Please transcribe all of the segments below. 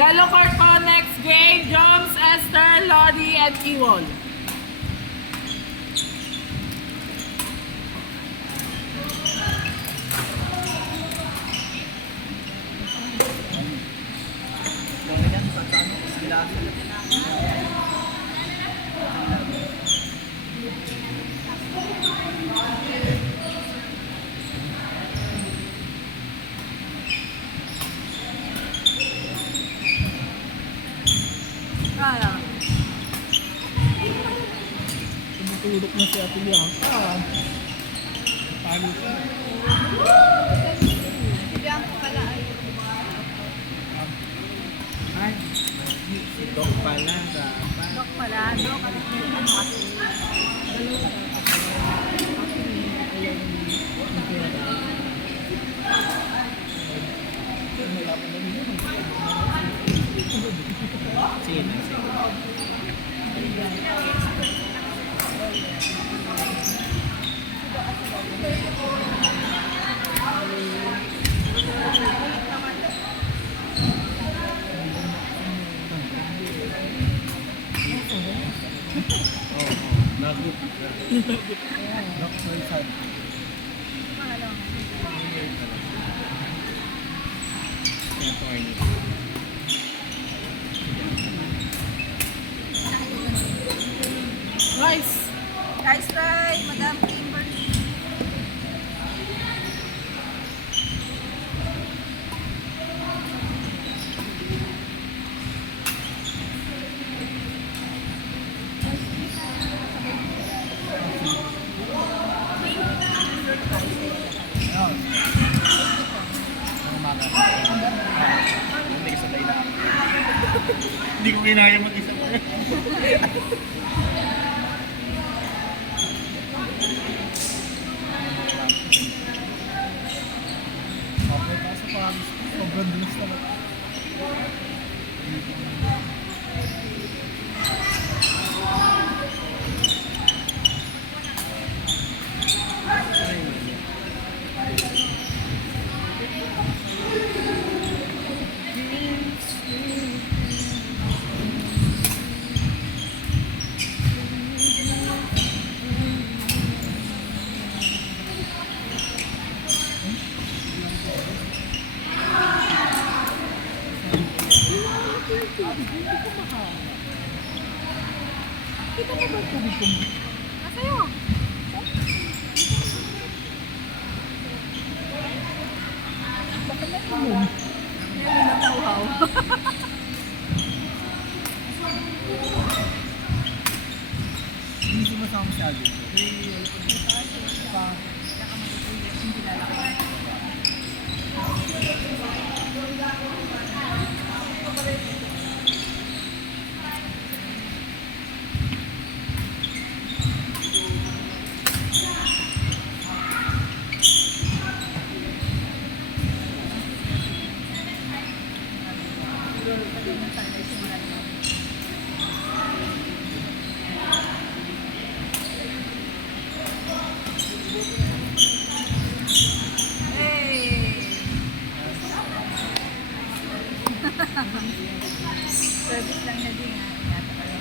Yellow card po next game. Jones, Esther, Lodi, and Iwol. Kaya. Tumutulog na si Ate Bianca. Paano siya? Si Bianca pala ay Ay, si Doc pala. Dok pala. Dok ano kasi. Sino? Lagot. Dr. Sad. Nice. Guys, try. Madam Kimberly. Hindi ko kinaya mag-isa pa. Okay, kaso parang sobrang dulas talaga. Kita mo ba ito? Nasa'yo. Bakit na inom? Yan, natauhaw. Hindi sumasama si Agit. Service lang na din. Yata pala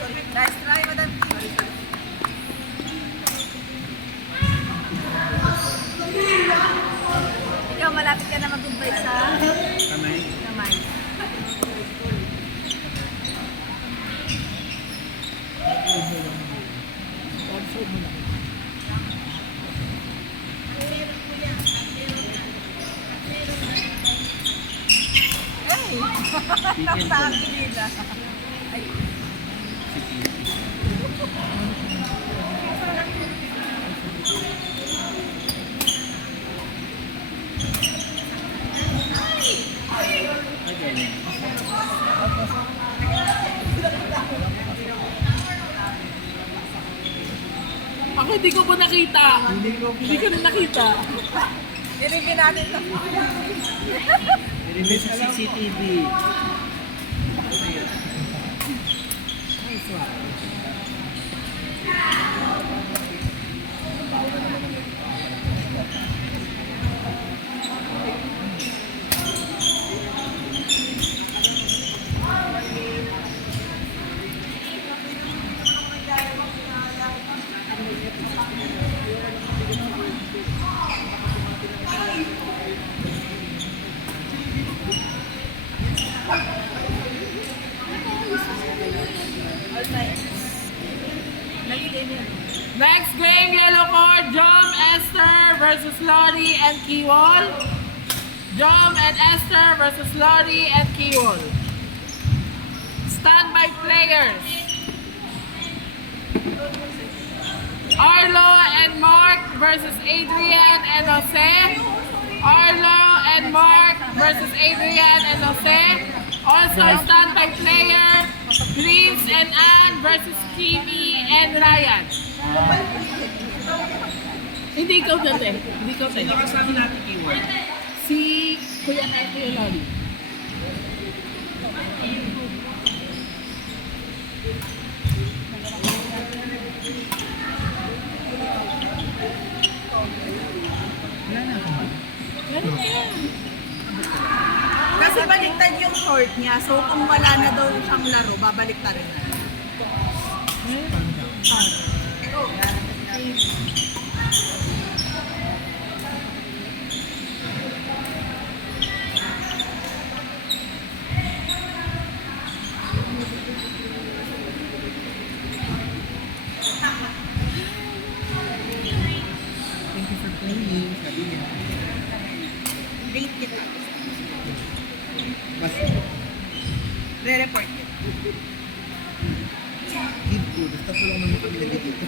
sorry. Guys, try, Madam. Ikaw, malapit ka na mag-goodbye sa Kamay. kamay. Chicken Sabi nila. Ay, Ako hindi ko pa nakita. Hindi ko na nakita. i-review natin ito. Nilibig sa CCTV. All time. Next game yan. Next game, yellow cord, Jom, Esther versus Lottie and Kiwol. Jom and Esther versus Lottie and Kiwol. Standby players. Arlo and Mark versus Adrian and Jose. Arlo and Mark versus Adrian and Jose. Also standby player, Greaves and Ann versus Kimi and Ryan. Hindi ikaw dati. Hindi ikaw tayo. Kasama natin keyword. Si Kuya Lali. Kasi baliktad yung short niya. So kung wala na daw siyang laro, babalik na rin. Thank you for playing. Sabi niya. Rate kita. Mas Re-report kita. give ko. Basta po lang naman kami nagigito.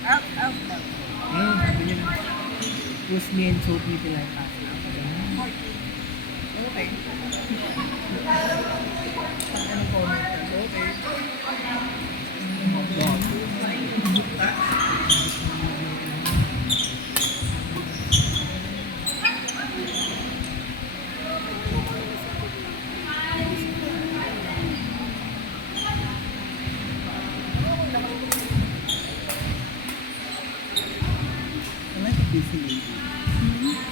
Out. Ayun, sabi niya. Push me and choke me till I pass. Okay. Anong comment? Okay. I like a busy lady.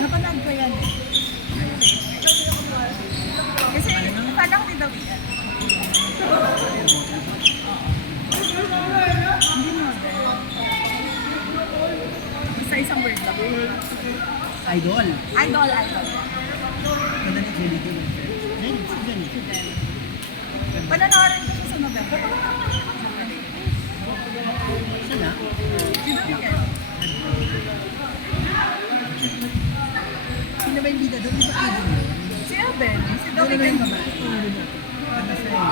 Napanood ko yan eh. Kasi parang di daw yan. Hindi mo Isa-isang word lang. Idol. Idol. Ganda ni Jelly ko. Jelly. Pananoorin ko siya sa November. Sana? Di daw yan. Sino ba yung bida doon? Di ba Idol yun? Si Alben. Si Ano David ba yung and babae? Ano siya?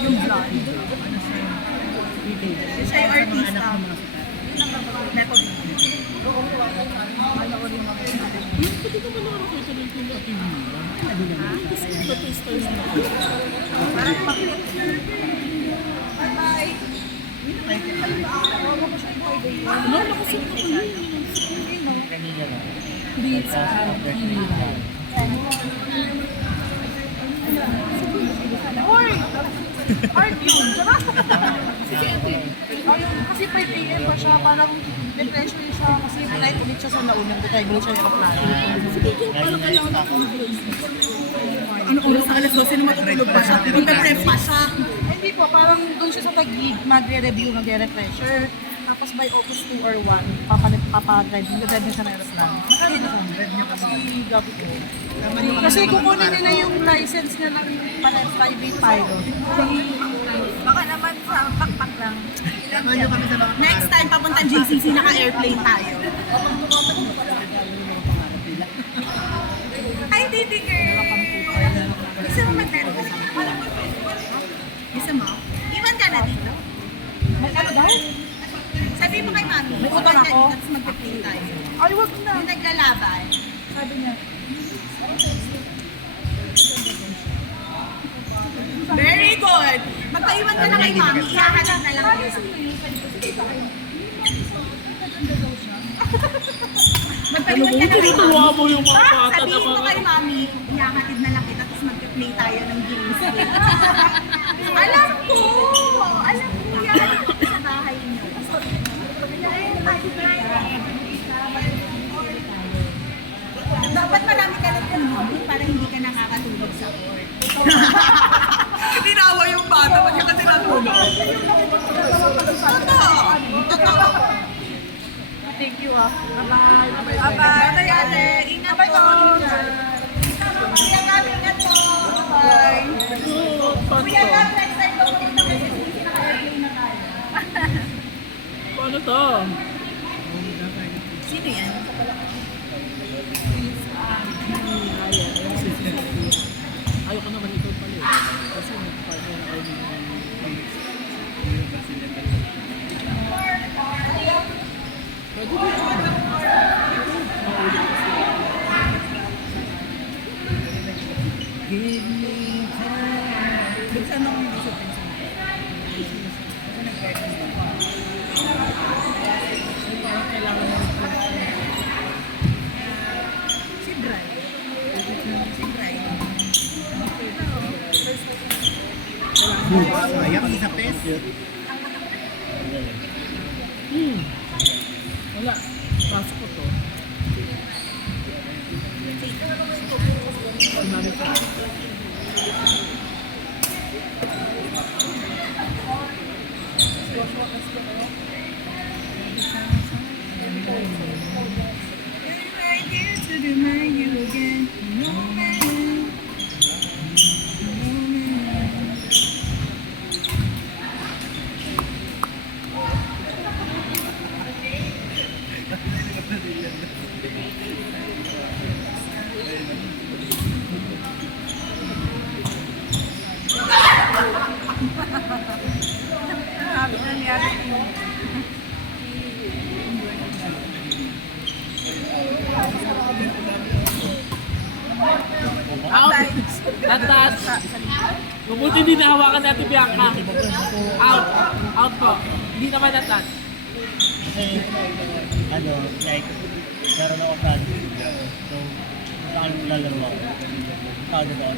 yung blonde. Ano siya? Retailer. Siya yung Sa mga artista. anak ng mga sikat. Nepo. Manoorin mo kayo. Pati ka ba nakakita ng kung ating nila? Ano naman siya? Kasi Kaya- ito yung style na ako. Parang makinig. Bye-bye. Ano, nakasip ko yun. Kanina lang. Beats at Kimi. Uy! Art yun. Sige, ate. Kasi 5 AM pa siya, parang depression siya kasi night ulit siya sa naunang tayo ulit siya yung plano. Sige, kung parang kailangan ako Ano oras sa alas 12 na matutulog pa siya, magpe-prep pa siya. Hindi po, parang doon siya sa Taguig, magre-review, magre-refresher. Tapos by August 2 or 1, papadrive, mag-drive na siya ng aeroplano. Red niya kasi. Ay, gabi ko. Kasi kukunin nila yung license niya ng private pilot. Baka naman sa pakpak lang. Samahan niyo kami sa mga Next time, papuntang GCC, naka-airplane tayo. Hi, baby girl! Gusto mo mag-network? Gusto mo? Iwan ka na dito. Ano daw? Sabi mo kay mami. May utang ako? Tapos mag-play tayo. Ay, wag na. Yung naglalaban. Sabi niya. Very good! Magpaiwan ka na kay mami. Ihahanap na lang yun. Magpaiwan ka na kay Tinutuwa mami. mo yung mga Ah, bata na sabihin mo mga... kay mami, ihahatid na lang kita, tapos mag-play tayo ng games. Alam ko! Alam ko yan! Sa bahay niyo. Dapat marami ka lang kung para hindi ka nakakatulog sa court. Tinawa yung bata, ba't ka kasi natulog? Totoo. Thank you ah. Bye-bye. Bye-bye, ate. Ingat po. Kuya Gab, ingat po! Bye! Kuya Gab, next time po ulit na kasi naka-airplane na tayo. Ano to? Sino yan? Ayoko naman ikaw pala eh. Kasi nagpa-partner na kayo ng pwede ba? Give me time. Buksan ako yung gusto pinsan. Parang kailangan mo Si Bray. Si Bray. Sayang isa peso. Wala. Pasok ko to. Sinabi ko. Right here to remind you again. No man. No man. Sabi na niya. Out! Tatas! Mabuti hindi nahawakan natin Bianca. Out! Out po. Hindi naman natas. Kasi, ano, like, meron ako friend. So, saan lalaro ako? Kagad ako.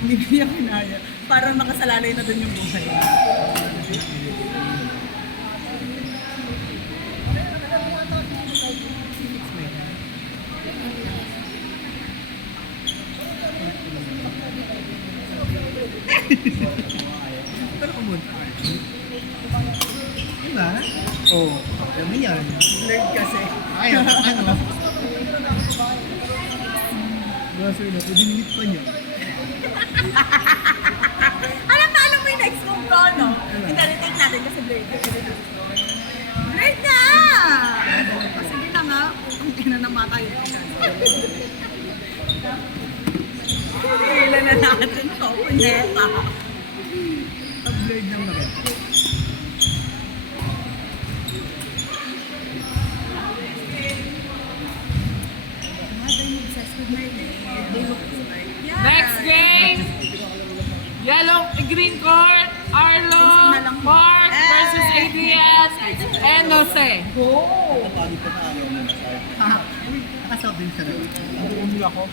Hindi ko niya kinaya. Parang makasalalay na dun yung buhay. Pero kumunta ka. Diba? Oo. Alam yan. Nerd kasi. Ay, ano? Brother na, dinimit pa niya. Alam mo yung next kong pro, no? Hindi, retake natin kasi blurred. Blurred na! Sige na nga. Ang ina na mata yun. Ilan na natin to. Punyeta. Pag-blurred ng maganda. Next game! Yellow, green court, Arlo, Mark versus Adrian, and Jose. Napagod ka na ayaw mo. Nakasab din sa loob. Umuwi ako.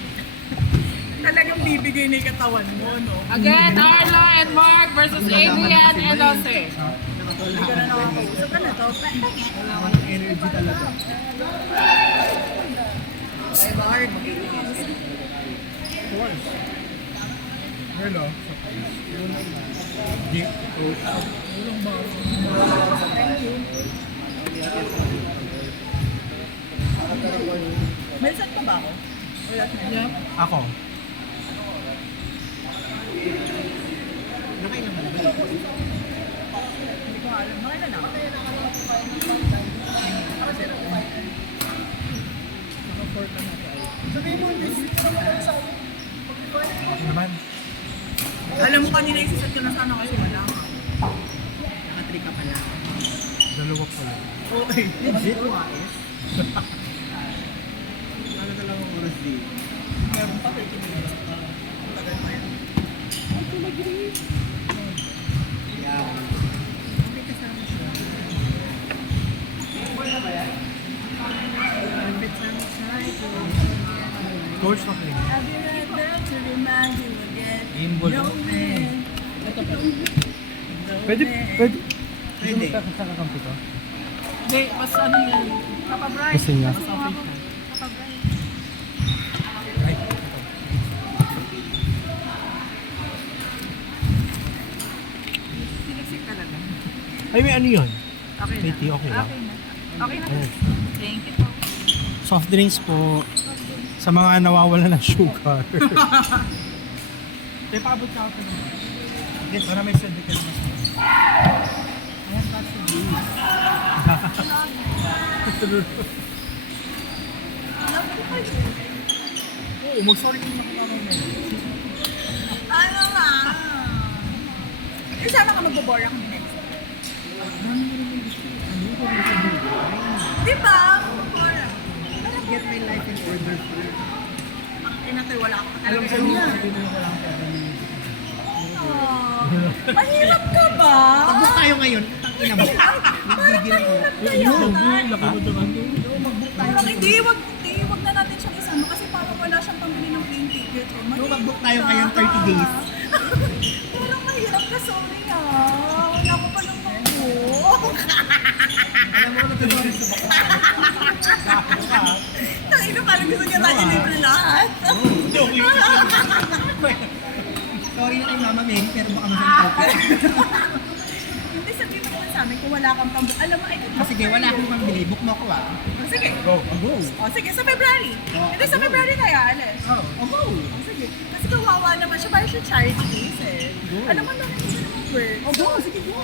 Talagang bibigay na yung katawan mo, no? Again, Arlo and Mark versus Adrian and Jose. Hindi ka na nakakausap ka na to. Wala ka ng energy talaga. Ay, Mark. Hello. Jeep. May set pa ba ako? Wala na. Yep. Ako. Nakailan ba na ba? Hindi ko alam. Mga na ako. Sabihin mo, this Naman. alam mo kanina isiset ko na sana kasi wala ka. Nakatri ka pala. Dalawa pala. Okay. Legit, wais. Ano na lang ang oras din? Meron pa 30 minutes. Tagal pa yan. Yeah. Okay, kasama siya. Coach na kayo. I'll be right there to remind you again. Imbol. No man. Pwede. Pwede. Kakakampi ka? Hindi, mas ano yan. Papa Brian. Kasi nga. Mas okay siya. Papa Brian. Siliksik talaga. Ay, may ano yun? Okay May na. tea, okay lang. Okay na. Okay na. Oh. Thank you po. Soft drinks po. Sa mga nawawala ng sugar. Kaya paabot ka ako naman. Yes, para may cervical mas. Ayan, that's the news. Oo, mag-sorry kung nakakaraw na. Ano nga? Eh, sana ka magbo-bore ako next. Di ba? Magbo-bore ako. Get my life in order first. Eh, natin wala ako. Alam ko niya. Hindi ko lang pera. Mahirap ka ba? Pag tayo ngayon, tangina mo. Gigil ako. Parang hindi, wag na natin siyang isama kasi parang wala siyang pambili ng plane ticket. Eh. Nung mag-book tayo ngayon, 30 days. Parang mahirap ka, sorry ha. Wala ko pa ng pang-book. Alam mo, nagkakaroon sa baka. Tangina, parang gusto niya tayo libre lahat. Sorry na kay Mama Mary, pero baka masang Hindi, sabihin mo naman sa amin kung wala kang pang-book. Alam mo, ay, Sige, wala akong pambili. Book mo ako ah. sige. Go. Go. O, sige, sa February. Hindi, sa February tayo, alis. Go. O, sige. Kasi kawawa naman siya, parang siya charity case eh. Alam mo, naman siya naman work. Go. Sige, go.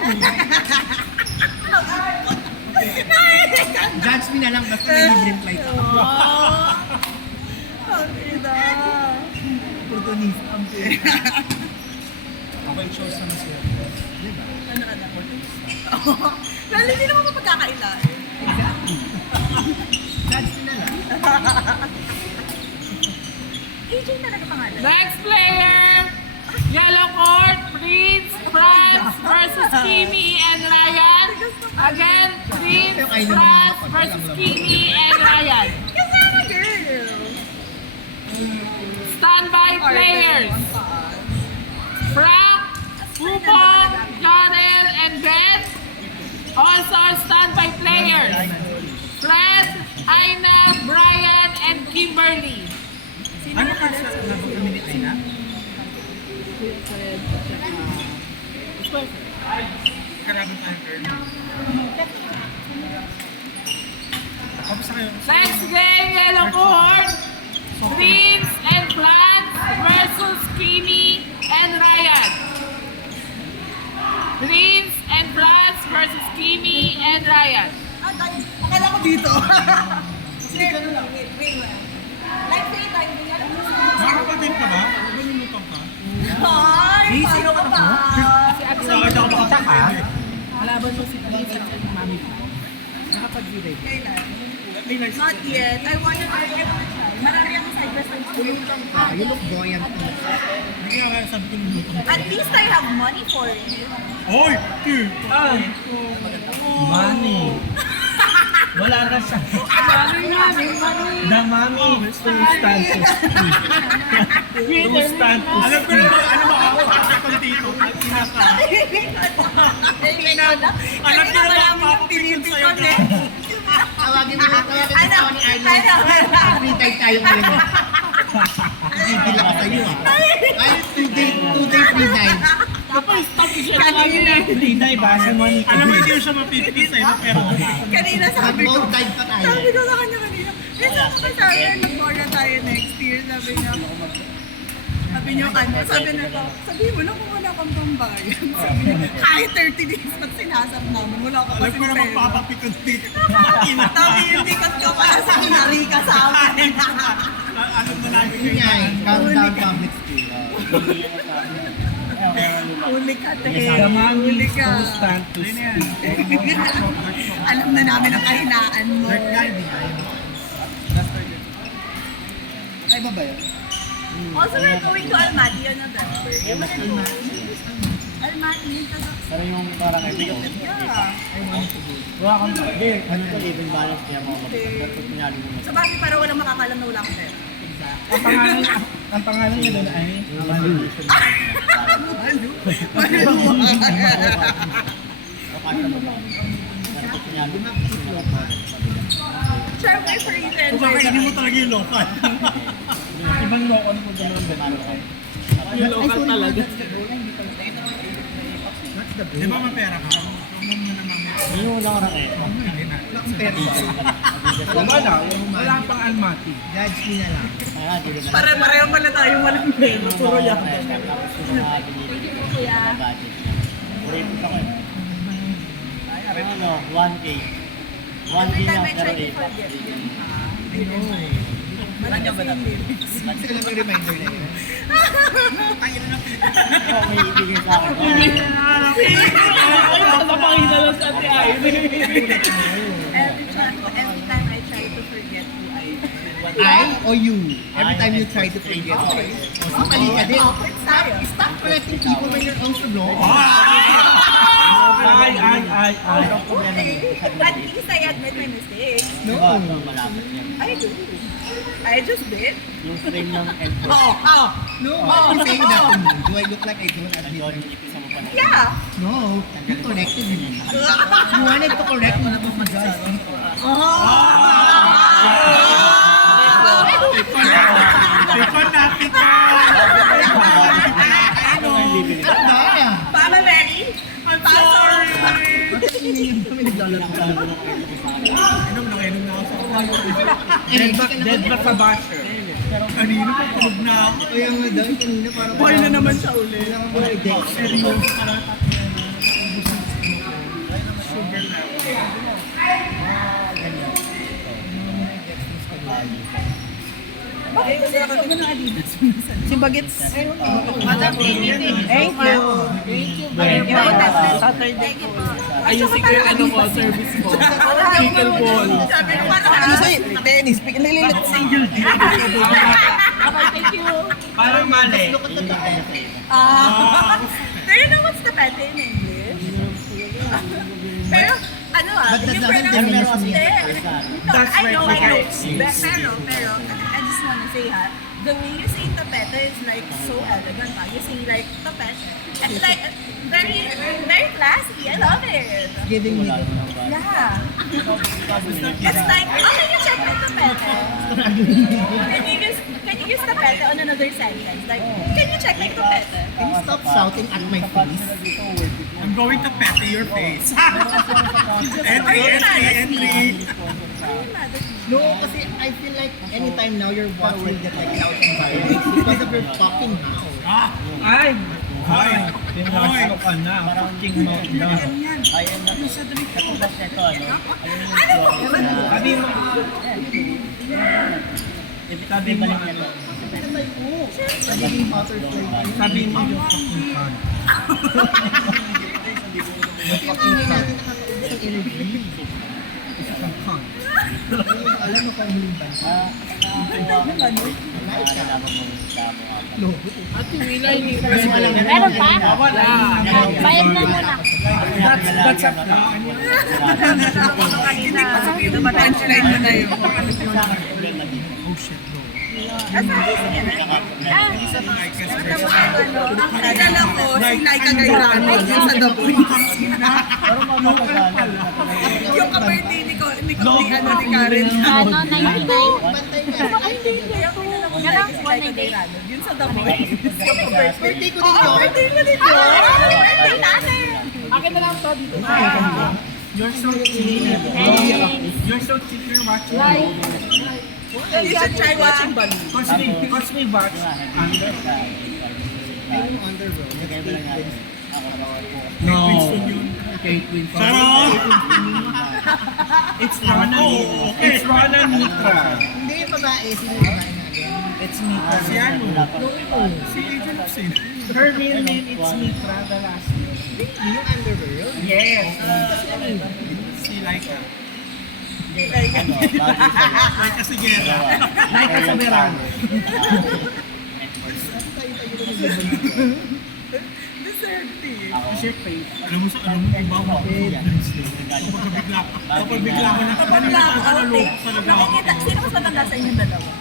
Judge me na lang, basta may libreng flight ako. Okay na. Opportunist ang Okay, shows naman siya. Ano ka na? Well, hindi naman mapagkakailan. Judge me na lang. AJ talaga pangalan. Next player, Yellow Court, Prince, France versus Kimi and Ryan. Again, Prince, France versus Kimi and Ryan. Kasama girl. Standby players, Frank, Pupong, Jarel, and Ben. Also standby players, Fred, Aina, Brian, and Kimberly. Ano ka sa labog kami ni Aina? Karabot anchor. Tapos na kayo. Next game, Yellow Court, Prince and France versus Kimi and Ryan. Prince and France versus Kimi and Ryan. Akala ko dito. Sir, wait. Live play tayo. Hindi alam mo sa... Makakapatid ka ba? Nalimutan ka? Ay, paano ka ba? Bakit ako makakapatid eh? Kalaban mo si Prince at Mami pa. Nakapag-direct. Kailan? Not yet. I wanna try. Marami akong side by side. Kulutang ka. You look buoyant. Hindi nga kaya sabi ko nilimutan ka. At least I have money for it. Oy! Money! Wala ka sa... The money will stand to speak. Will stand to speak. Alam ko naman, ano makakapasok ko dito? At inaka. Alam ko naman yung pinipikon eh. Tawagin mo lang. Tawagin mo ni Arnold. Free time tayo ngayon. Gigil ako sa'yo ah. Ay, 2 day free time. Hindi, basa money. Alam mo, hindi siya mapipigil sa'yo, pero... Kanina sabi ko. Mag-mode dive pa tayo. Sabi ko sa kanya kanina. Eh, sabi ko sa akin, mag-board na tayo next year. Sabi niya, sabi mo lang kung wala kang pambayan. Sabi niya, kahit 30 days pag sinasap namin, wala ka Alam kasi ko naman pera. papapikot dito. Sabi yung tikat ko para sa kunari ka sa amin. Alam na namin Yun nga eh. Countdown public school. Uli ka, te. The mommy Uli who ka. stand to speak. Alam na namin ang kahinaan mo. Ay, ba ba yun? Also, we're going to Almaty on November. Almaty in Kazakhstan. Pero yung parang ito, Yeah. wala kang, hindi, ano to, even balance kaya mo pag pinali mo. Sa bagay, para walang makakalam na wala akong pera. Ang pangalan niya doon ay Sure, way for you to Kung kakainin mo enjoy. talaga yung local. Ibang local mo doon ang banalo ka. Yung local talaga. Di ba mapera ka? Yung wala ka rin Wala pang Almaty. Judge me na lang. Kaya hindi na Pare-pareho pala tayong walang pera. Puro yan. tapos yung mga binili ko Kuya. na budget niya. Puripot ako eh. Ano, 1K. 1K Every na, time I pero try to 8 forget yun. Wala ba na? Kasi lang ang reminder na yun. May ibigay sa akin. Every time I try to forget who I am. I or you? Every time you try to forget. O, so mali ka din. Stop correcting people when you're also wrong. Ay. Okay. At least I admit my mistakes. Di ba, no, malapit yan. I do. I just did. Yung frame ng N4, No, why are you saying that to me? Do I look like I don't admit? nandoon yung ipis mo pa na. Yeah. No, you corrected me. You wanted to correct me, not to judge people. Tikon natin ka! Ano na? Mama Mary. I'm sorry. Bakit hindi yun kami naglalaro? Inom na ako sa Dead back sa basher. Kanina pa tulog na ako. Kaya nga daw, kanina parang... Boy na naman siya uli. Kailangan mo i-dex. Seryoso ka lang. Bakit kasi ako ng Adidas? Si Bagets. Thank you. Saturday. Ayusin ko yung ano mo, service mo. Pickleball. Ano sa'yo? Tennis. Nililit single D. Thank you. Parang mali. Do you know what's the pete in English? Pero, ano But that yung doesn't pronunciation- diminish me. No, That's I know. right. Pero, I just wanna say ha, the way you say tapete is like so elegant ha. You say like tapete. It's like very, very classy. I love it. Giving me Wala the... naman ba? Yeah. It's like, oh, can you check my tapete? Can you use tapete on another sentence? Like, can you check my tapete? Can you stop shouting at my face? I'm going to pete your face. Entry. No, kasi I feel like anytime now your boss will get like loud and violent because of your fucking mouth. Ay! Hoy! Pinasok ka na. Fucking mouth down. Ay, ang tapos ito, ano? Ano ba? Sabi mo. Sabi balik na to. Nagiging butterfly. Sabi mo yung fucking cunt. Kasi ang ingay natin nakakaubos ng energy. Fucking cunt. Alam mo kung huling bansa. No. Ate Wila, hindi ko Meron pa? wala. Bayad na muna. That's up na. Hindi pa sabi yung punchline mo na yun. Oh shit, bro. Nakilala ko si Laika Gairano yung sa The Voice. Yung kapatid ni ano ni Karen. Ano, 99? Bantay niya. Ganun, Yun sa The Voice. Birthday ko din yun. Birthday mo din yun. Birthday natin. Akin na lang to dito. You're so cheap. You're so cheap. You're watching. You should try watching Bali. Cause me watch. No. Kate Winslet. Sarap! It's Rana. It's Rana Mitra. Hindi yung babae. Sino yung babae na again? It's Mitra. Si ano? Si Agent of Sin. Her real name is Mitra, the last name. Yung underworld? Yes. Si Laika. Ano, Laika Sigera. Laika Soberano. Kasi Faith. Alam mo iba mo. Kapag bigla ko na kanina Wala ka ako, naloko talaga ako. nakikita, sino mas matanda sa inyong dalawa?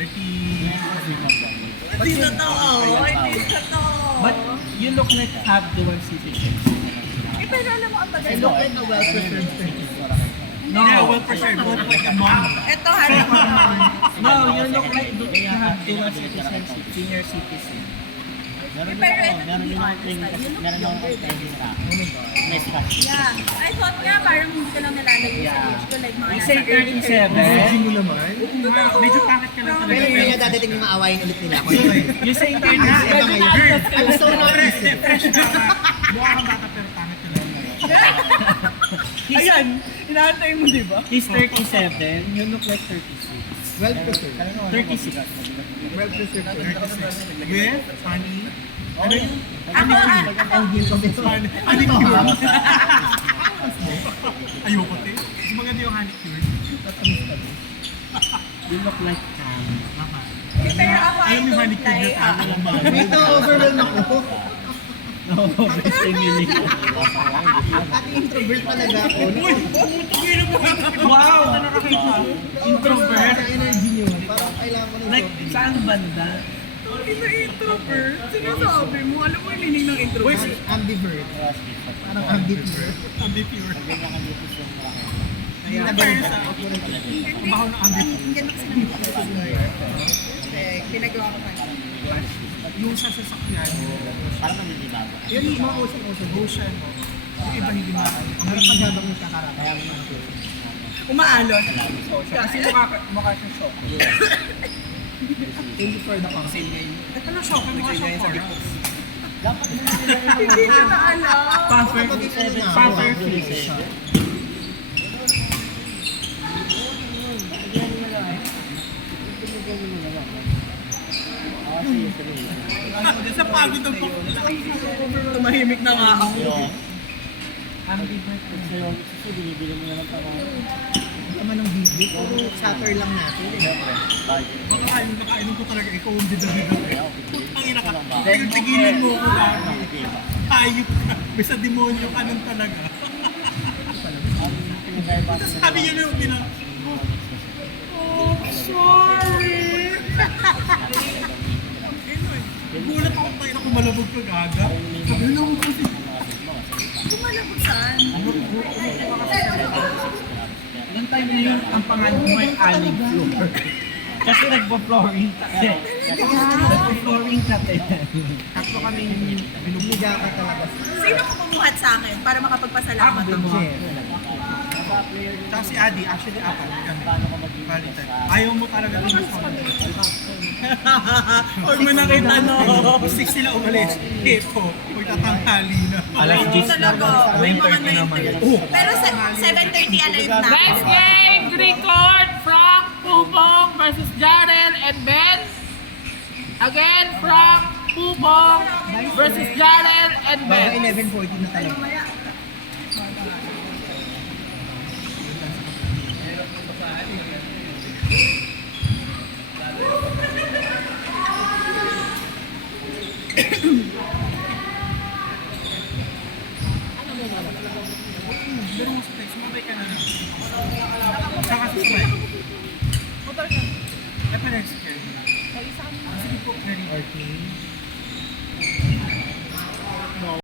30. Hindi totoo, hindi totoo. But you look like have dual citizenship. Eh, pero alam mo, ang I bagay look like a well-prepared person. No, Yeah, well for sure. Both like a mom. Ito, Harry Potter. no, you look like you have dual citizenship, senior citizen. Eh, pero ito, to be honest, you look younger than me. Yeah, I thought nga parang hindi ka lang nalalayo sa age ko, like mga You nasa say 30. 37. mo naman. Medyo pangit ka lang talaga. Pero hindi nga dadating yung maawayin ulit nila ako. You say Ito ngayon. I'm so not easy. Fresh ka ka. Mukha kang bata pero pangit ka lang. Ayan, inaantay mo, di ba? He's 37, you look like 36. Well-prepared. 36. Well-prepared. With funny. Ano yung Ako, honey cure? Ayoko te. Mas maganda yung honey cure. You look like Cam. pero ako, I Alam mo yung honey don't cure na like, tama lang ba? Ito, overwhelm ako. No, stimulate. At introvert talaga ako. Wow! Introvert. Sa energy nyo, parang kailangan ko ng Like, sobrang. saan banda? Introvert? Sinasabi mo, alam mo yung meaning ng introvert? Ambivert. Parang ambivert. Ambi pure. Hindi na ba rin sa Bahaw na ambi pure. hindi ganun sila mag-explore. Pinagawa ko pa. Yung sa sasakyan. yun yung mga ocean. Ocean. Yung iba hindi na. Ang pag habang mo kakarapay. Umaalon. Kasi mukha siyang shock. Thank you for the counsel. Ito na shock. Ano ka shock for? Hindi na naalam. Puffer, puffer Puffer face. Sa pagod ang Tumahimik na nga ako. Ambivert. Naman ng video. Puro chatter lang natin. Nakainom ko talaga. Ikaw ang bida-bida. Ang ina ka. Tigilan mo ko lang. Ayop ka. Bisa demonyo ka nun talaga. Tapos sabi niya na yung sorry. Gulat ako tayo na kumalabog ka gaga. Sabi na ako kasi. Kumalabog saan? Noong time na yun, ang pangalan mo ay Alig Floor. Kasi nagpo-flooring ka. Nagpo-flooring ka. Tatlo kami binubliga ka talaga. Sino mo bumuhat sa akin para makapagpasalamat ako? Tsaka si Adi, actually apat kami. Balitan. Ayaw mo talaga rin mas Huwag mo nakita, no? 6 sila umalis. Ito, magtatanghali na. Alas 10 Talaga. May mga 90. Pero 7:30 alive na. Next game, Greek Court, Frank Pubong versus Jaren and Ben. Again, Frank Pubong versus Jaren and Baka Ben. 11:40 na talaga. Pero mo sa text, mabay ka na lang. Saka sa slide. Eh, parang si Kerry. Sige po, Kerry. Okay.